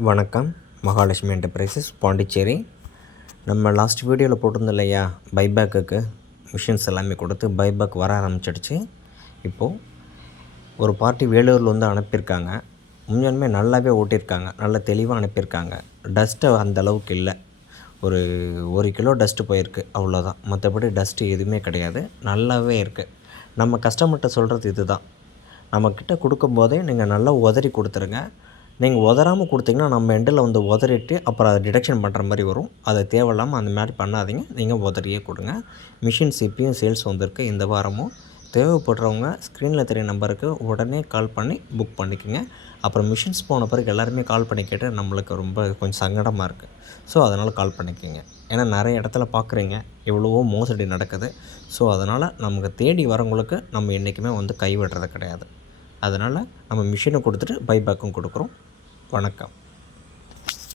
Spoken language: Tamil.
வணக்கம். மகாலட்சுமி என்டர்பிரைசஸ் பாண்டிச்சேரி. நம்ம லாஸ்ட் வீடியோவில் போட்டிருந்தோம் இல்லையா, பைபேக்குக்கு மிஷின்ஸ் எல்லாமே கொடுத்து பைபேக் வர ஆரம்பிச்சிடுச்சு. இப்போது ஒரு பார்ட்டி வேலூரில் வந்து அனுப்பியிருக்காங்க. உண்மையாலுமே நல்லாவே ஓட்டியிருக்காங்க, நல்ல தெளிவாக அனுப்பியிருக்காங்க. டஸ்ட்டு அந்த அளவுக்கு இல்லை, ஒரு 1 கிலோ டஸ்ட்டு போயிருக்கு, அவ்வளோதான். மற்றபடி டஸ்ட்டு எதுவுமே கிடையாது, நல்லாவே இருக்குது. நம்ம கஸ்டமர்கிட்ட சொல்கிறது இது தான், நம்மக்கிட்ட கொடுக்கும்போதே நீங்கள் நல்லா உதறி கொடுத்துருங்க. நீங்கள் உதறாமல் கொடுத்தீங்கன்னா நம்ம எண்டில் வந்து உதறிட்டு அப்புறம் அதை டிடெக்ஷன் பண்ணுற மாதிரி வரும். அதை தேவையில்லாமல் அந்த மாதிரி பண்ணாதீங்க, நீங்கள் உதறியே கொடுங்க. மிஷின்ஸ் இப்பயும் சேல்ஸ் வந்திருக்கு இந்த வாரமும். தேவைப்படுறவங்க ஸ்க்ரீனில் தெரிய நம்பருக்கு உடனே கால் பண்ணி புக் பண்ணிக்கோங்க. அப்புறம் மிஷின்ஸ் போன பிறகு எல்லாருமே கால் பண்ணி கேட்டு நம்மளுக்கு ரொம்ப கொஞ்சம் சங்கடமாக இருக்குது. ஸோ அதனால் கால் பண்ணிக்கோங்க. ஏன்னா நிறைய இடத்துல பார்க்குறீங்க எவ்வளவோ மோசடி நடக்குது. ஸோ அதனால் நமக்கு தேடி வரவங்களுக்கு நம்ம என்றைக்குமே வந்து கைவிடுறது கிடையாது. அதனால் நம்ம மிஷினை கொடுத்துட்டு பைபேக்கும் கொடுக்குறோம். வணக்கம்.